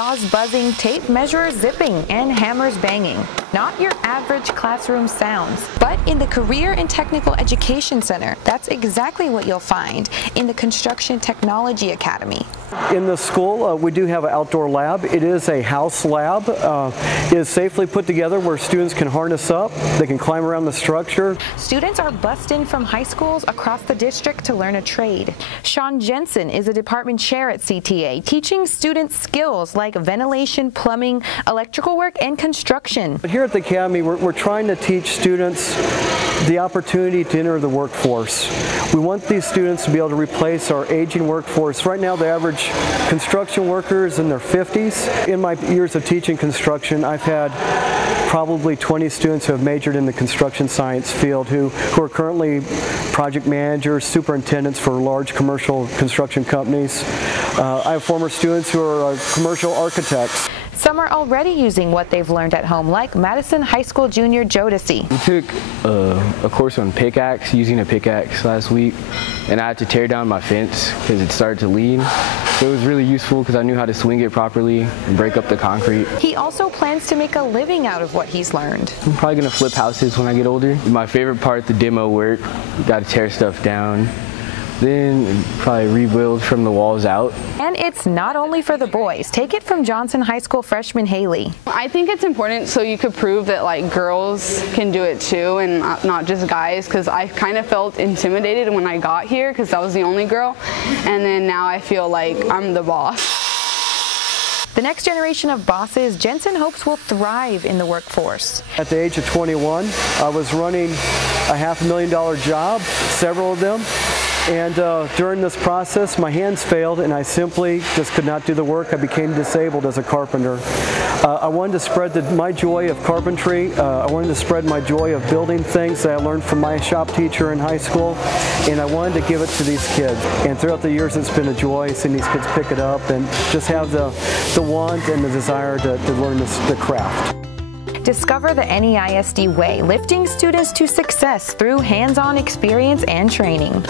saws buzzing, tape measures zipping, and hammers banging. Not your average classroom sounds. But in the Career and Technical Education Center, that's exactly what you'll find in the Construction Technology Academy. In the school, we do have an outdoor lab. It is a house lab. It is safely put together where students can harness up, they can climb around the structure. Students are bussed in from high schools across the district to learn a trade. Shawn Jensen is a department chair at CTA, teaching students skills like ventilation, plumbing, electrical work, and construction. But here at the Academy, we're trying to teach students the opportunity to enter the workforce. We want these students to be able to replace our aging workforce. Right now, the average construction worker is in their 50s. In my years of teaching construction, I've had probably 20 students who have majored in the construction science field who are currently project managers, superintendents for large commercial construction companies. I have former students who are commercial architects. Some are already using what they've learned at home, like Madison High School junior Jodeci. We took a course on pickaxe, using a pickaxe last week, and I had to tear down my fence because it started to lean. So it was really useful because I knew how to swing it properly and break up the concrete. He also plans to make a living out of what he's learned. I'm probably going to flip houses when I get older. My favorite part, the demo work. Got to tear stuff down. Then probably rebuild from the walls out. And it's not only for the boys. Take it from Johnson High School freshman Haley. I think it's important so you could prove that like girls can do it too and not just guys, because I kind of felt intimidated when I got here because I was the only girl, and then now I feel like I'm the boss. The next generation of bosses Jensen hopes will thrive in the workforce. At the age of 21, I was running a $500,000 job, several of them. And during this process, my hands failed and I simply just could not do the work. I became disabled as a carpenter. I wanted to spread my joy of carpentry. I wanted to spread my joy of building things that I learned from my shop teacher in high school. And I wanted to give it to these kids. And throughout the years, it's been a joy seeing these kids pick it up and just have the want and the desire to learn the craft. Discover the NEISD way, lifting students to success through hands-on experience and training.